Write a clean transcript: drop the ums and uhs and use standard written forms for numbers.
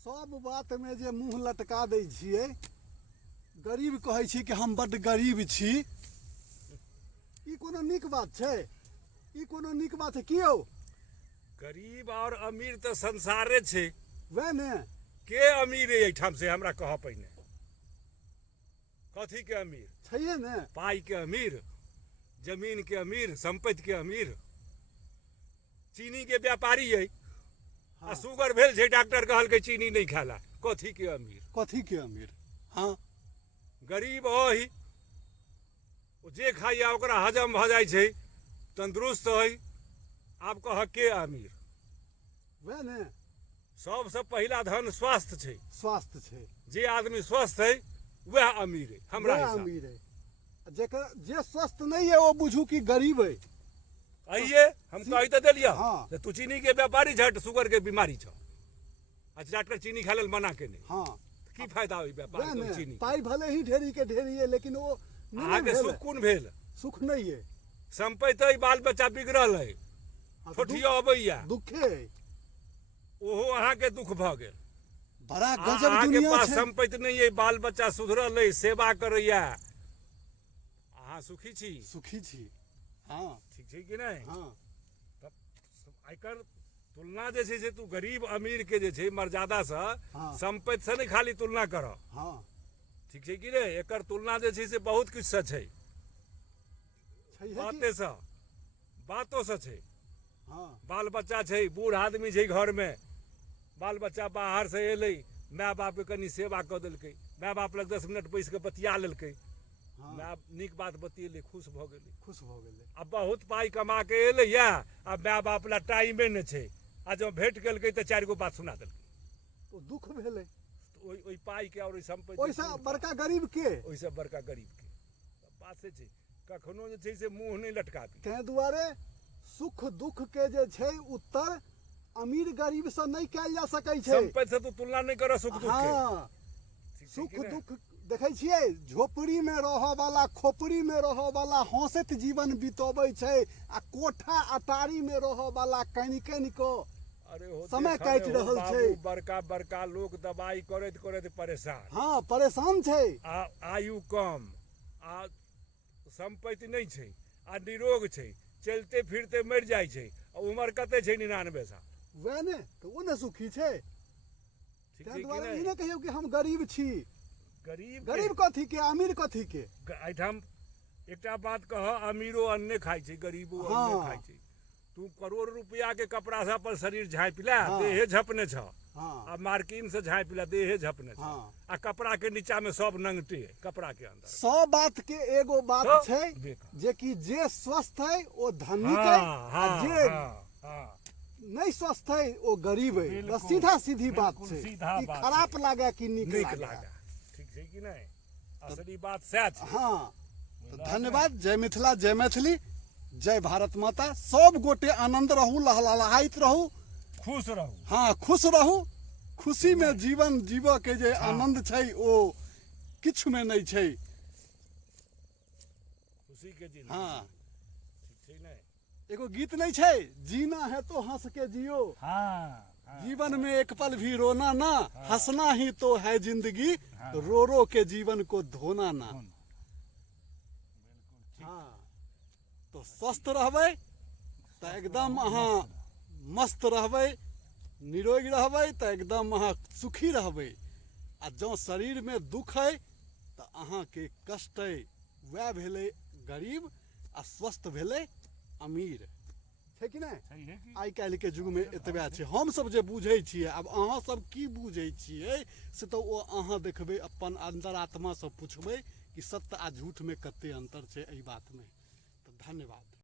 सब बात में जे मुँह लटका दै छियै, गरीब कहै छी कि हम बड्ड गरीब छी, ई कोनो नीक बात छै? ई कोनो नीक बात छै? की यौ? गरीब और अमीर तो संसारे छे। वह ने के अमीर है एठाम से हमरा कह पहिने? कथी के अमीर? छैहे ने। पाई के अमीर, जमीन के अमीर, संपत्ति के अमीर, चीनी के व्यापारी है। हाँ। आ शुगर भेल छे, डॉक्टर कहल के चीनी नहीं खाला, कथी के अमीर? कथी के अमीर? हाँ, गरीब वही जे खाइया ओकरा हजम भ जाय छे, तंदुरुस्त है। आप कह के अमीर? वह ने सबसे पहला धन स्वास्थ्य छे। स्वास्थ्य छै, जे आदमी स्वस्थ है वह अमीर है हमरा वह हिसाब। अमीर है। जेकर जे स्वस्थ नहीं है वो बुझू कि गरीब है। आइए हम कह तो दिलिया। हाँ। तू चीनी के व्यापारी छ, शुगर के बीमारी छ, अच्छा डॉक्टर चीनी खा लेल मना के नहीं। हाँ, की फायदा हुई व्यापार वह के ने चीनी? पाई भले ही ढेरी के ढेरी है, लेकिन वो नहीं आगे भेल सुख है। कुन भेल? सुख नहीं है। संपत्ति है, बाल बच्चा बिगड़ल है, हाँ, ठोठिया अबैया, दुखे है। ओहो अहाँ के दुख भ गेल। बड़ा गजब अहाँ के दुनिया पास छै। संपत्ति नहीं है, बाल बच्चा सुधरल है, सेवा करैया, अहाँ सुखी छी? सुखी छी। हाँ ठीक छै कि नहीं? हाँ, एकर तुलना जे छै से तू गरीब अमीर के जे छै मर्यादा से, हाँ। संपत्ति से नहीं खाली तुलना कर। हाँ, ठीक छै कि नहीं? एकर तुलना जे छै से बहुत किछ से छै, छैहे कि? बाते से, बातों से छै। हाँ, बाल बच्चा छै, बूढ़ आदमी छै घर में, बाल बच्चा बाहर से एलै, माय बाप के कनी सेवा कऽ देलकै, माय बाप लग 10 मिनट बैस के बतिया लेलकै, हाँ, माय नीक बात बतिएलै, खुश भऽ गेलै। खुश भऽ गेलै। अब बहुत पाई कमा के एलै या, अब माय बाप ला टाइमे नहि छै, आ जब भेट गेलकै तऽ 4 गो बात सुना देलकै। तो दुख भेलै। तो ओइ पाई के और ओइ संपत्ति ओइसा बड़का गरीब के। ओइसे बड़का गरीब के बात से छै, कखनो जे छै से मुंह नहीं लटकाबी। तैं दुआरे सुख दुख के जे छै उत्तर अमीर गरीब से नहीं कयल जा सकै छै। संपत्ति से तू तुलना नहीं कर सुख दुख के। हाँ, ठीक छै सुख कि नहि? दुख देखै छियै, झोपड़ी में रहऽ वाला, खोपड़ी में रहऽ वाला हंसैत जीवन बितबै छै, आ कोठा अटारी में रहऽ वाला कनि कनि को अरे हो समय देखा काटि ने, रहल हो छै। बाबू, बड़का बड़का लोग दवाई करैत करैत परेशान, हाँ, परेशान छै। आयु कम, आ संपत्ति नहीं छै, आ निरोग छै, चलते फिरते मर जाइ छै, आ उम्र कते छै? 99 साल। वह ने तो वो ने सुखी छै। ठीक तैं छै कि दुआरे ई नहीं? ने कहियौ कि हम गरीब छी। गरीब गरीब कथी के, अमीर कथी के? एहिठाम एकटा बात कह, अमीरो अन्ने खाइ छै, गरीबो हाँ। अन्ने खाइ छै। तू करोड़ रुपया के कपड़ा से अपन शरीर झाँपि ला, हाँ। देहे झपने छ, हाँ, आ मार्किन से झाँपि ला, देहे झपने छ, हाँ। आ कपड़ा के नीचा में सब नंगटे है, कपड़ा के अंदर। 100 बात के एगो बात तो छै, देखा। जे कि जे स्वस्थ है वो धनिक है, हाँ, आ हाँ, जे हाँ, हाँ। नहीं स्वस्थ है वो गरीब है। बिल्कुल, बस सीधा सीधी बात बिल्कुल छै। सीधा ई बात खराब छै। लागे कि नीक नीक लागे। लागा, ठीक छै कि नहीं? असली बात सएह छै। हाँ, तो धन्यवाद। जय मिथिला, जय मैथिली, जय भारत माता। सब गोटे आनंद रहू, लहलहाइत रहू, खुश रहू। हाँ खुश रहू। खुशी में जीवन जीव के जे आनंद छै ओ किछ में नहीं छै। खुशी के जिंदगी। हाँ, ठीक छै नहीं? एगो गीत नहीं छै, जीना है तो हंस के जियो, हाँ, हाँ। जीवन में एक पल भी रोना ना, हंसना ही तो है जिंदगी, रो रो के जीवन को धोना ना। बिल्कुल ठीक। हाँ, तो स्वस्थ रहबै तो एकदम अहाँ मस्त रहबै, निरोग रहबै तो एकदम अहाँ सुखी रहबै। आ जँ शरीर में दुख है तो अहाँ के कष्ट है, वह भेलै गरीब, आ स्वस्थ भेलै अमीर। छै कि नहीं? सही है कि? आइ काल्हि के युग में एतबे छै। हम सब जे बुझै छियै, अब अहाँ सब की बुझै छियै से तो ओ अहाँ देखबै, अपन अंतरात्मा से पुछबै कि सत्य आ झूठ में कते अंतर छै एहि बात में। तो धन्यवाद।